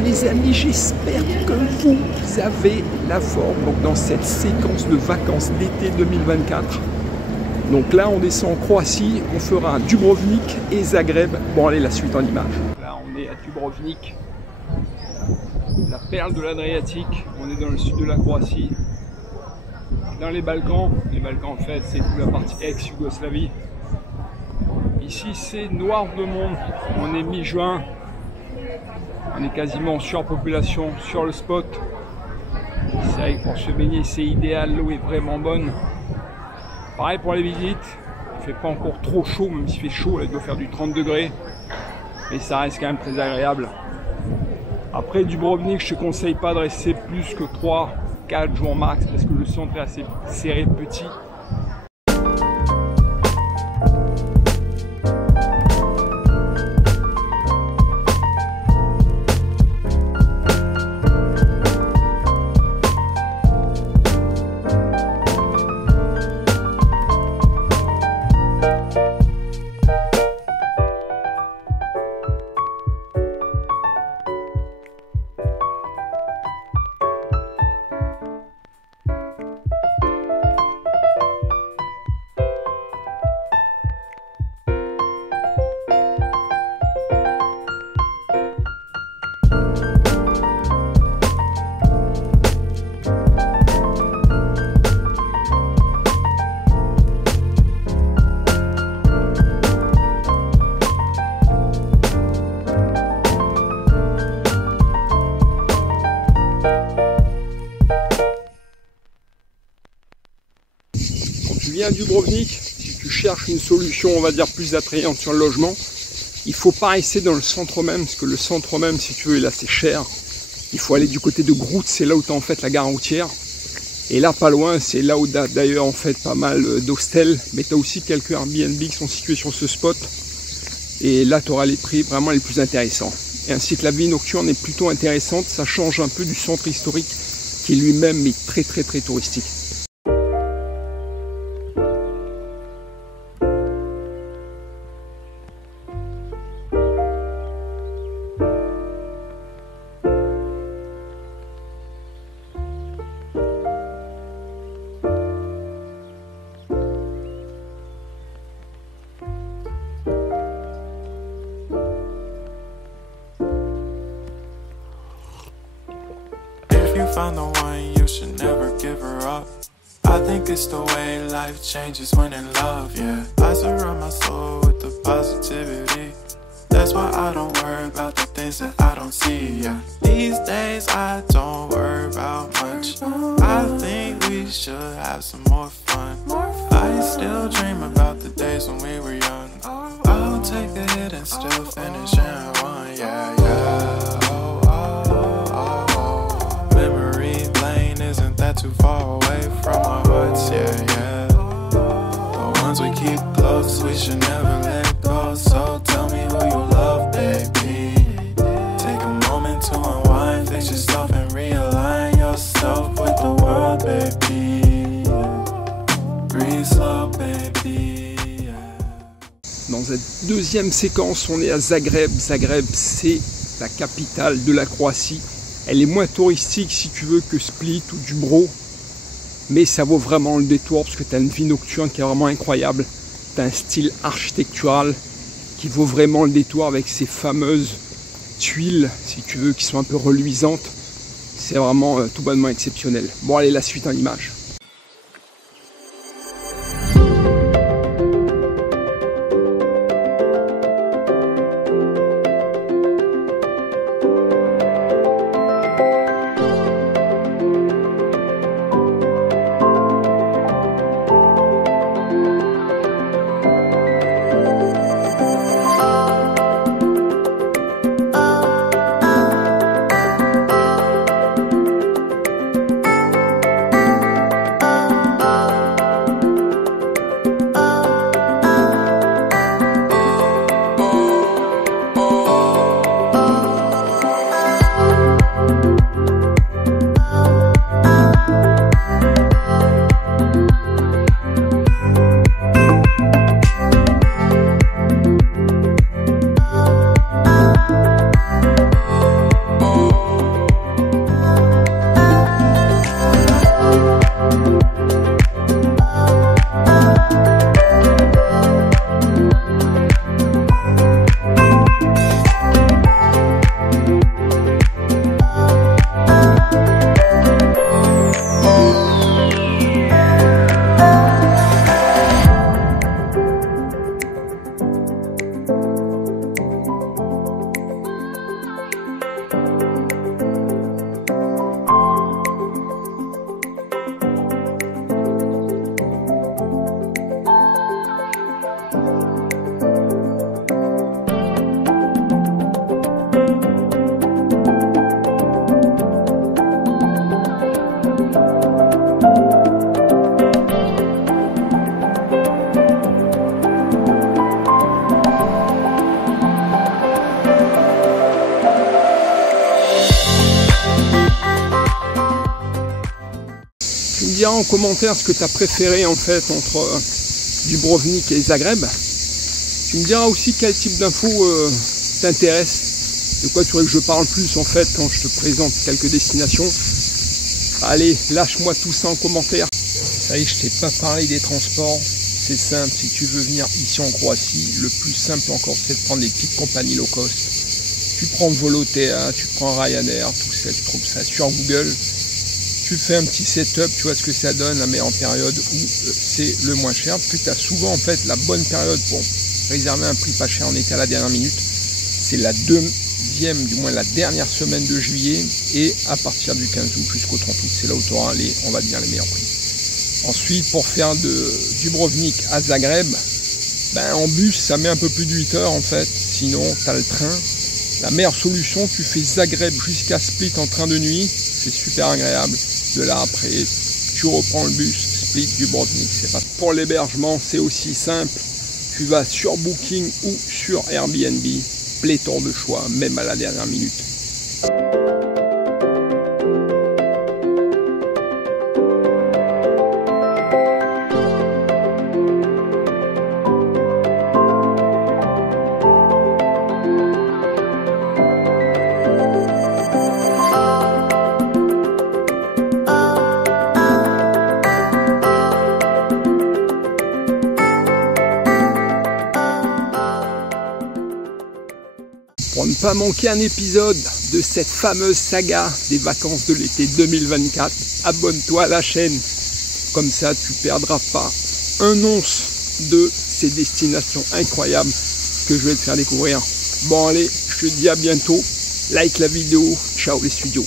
les amis, j'espère que vous avez la forme donc, dans cette séquence de vacances d'été 2024. Donc là, on descend en Croatie, on fera Dubrovnik et Zagreb. Bon, allez, la suite en images. Là, on est à Dubrovnik, la perle de l'Adriatique. On est dans le sud de la Croatie, dans les Balkans. Les Balkans, en fait, c'est toute la partie ex-Yougoslavie. Ici, c'est noir de monde. On est mi-juin. On est quasiment en surpopulation sur le spot. C'est vrai que pour se baigner, c'est idéal. L'eau est vraiment bonne. Pareil pour les visites. Il ne fait pas encore trop chaud, même s'il fait chaud. Là, il doit faire du 30 degrés. Mais ça reste quand même très agréable. Après Dubrovnik, je ne te conseille pas de rester plus que 3-4 jours max parce que le centre est assez serré, petit. À Dubrovnik, si tu cherches une solution, on va dire plus attrayante sur le logement, il faut pas rester dans le centre même, parce que le centre même, si tu veux, là c'est cher. Il faut aller du côté de Groot, c'est là où tu as en fait la gare routière. Et là, pas loin, c'est là où tu as d'ailleurs en fait pas mal d'hostels, mais tu as aussi quelques Airbnb qui sont situés sur ce spot. Et là, tu auras les prix vraiment les plus intéressants. Et ainsi que la vie nocturne est plutôt intéressante, ça change un peu du centre historique qui lui-même est très touristique. Find the one, you should never give her up. I think it's the way life changes when in love, yeah. I surround my soul with the positivity. That's why I don't worry about the things that I don't see, yeah. These days I don't worry about much. I think we should have some more fun. I still dream about the days when we were young. I'll take a hit and still finish and one, yeah, yeah. Too far away from our hearts, yeah, yeah. The ones we keep close, we should never let go. So tell me who you love, baby. Take a moment to unwind, fix yourself and realign yourself with the world, baby. Breathe slow, baby, yeah. Dans cette deuxième séquence, on est à Zagreb. Zagreb, c'est la capitale de la Croatie. Elle est moins touristique si tu veux que Split ou Dubro, mais ça vaut vraiment le détour parce que tu as une vie nocturne qui est vraiment incroyable. Tu as un style architectural qui vaut vraiment le détour avec ces fameuses tuiles, si tu veux, qui sont un peu reluisantes. C'est vraiment tout bonnement exceptionnel. Bon, allez, la suite en images. Tu me diras en commentaire ce que tu as préféré en fait entre Dubrovnik et Zagreb. Tu me diras aussi quel type d'infos t'intéresse, de quoi tu voudrais que je parle plus en fait quand je te présente quelques destinations. Allez, lâche-moi tout ça en commentaire. Ça y est, je t'ai pas parlé des transports. C'est simple, si tu veux venir ici en Croatie, le plus simple encore c'est de prendre les petites compagnies low cost. Tu prends Volotea, tu prends Ryanair, tout ça, tu trouves ça sur Google. Tu fais un petit setup, tu vois ce que ça donne, mais en période où c'est le moins cher. Puis tu as souvent en fait la bonne période pour réserver un prix pas cher en été à la dernière minute. C'est la deuxième, du moins la dernière semaine de juillet, et à partir du 15 août jusqu'au 30 août, c'est là où tu auras les, on va dire, les meilleurs prix. Ensuite, pour faire de Dubrovnik à Zagreb, ben, en bus ça met un peu plus de 8 heures en fait, sinon tu as le train. La meilleure solution, tu fais Zagreb jusqu'à Split en train de nuit, c'est super agréable. De là après, tu reprends le bus, Split, Dubrovnik, c'est pas. Pour l'hébergement, c'est aussi simple. Tu vas sur Booking ou sur Airbnb, pléthore de choix, même à la dernière minute. Pour ne pas manquer un épisode de cette fameuse saga des vacances de l'été 2024, abonne-toi à la chaîne. Comme ça, tu ne perdras pas un once de ces destinations incroyables que je vais te faire découvrir. Bon allez, je te dis à bientôt. Like la vidéo. Ciao les studios.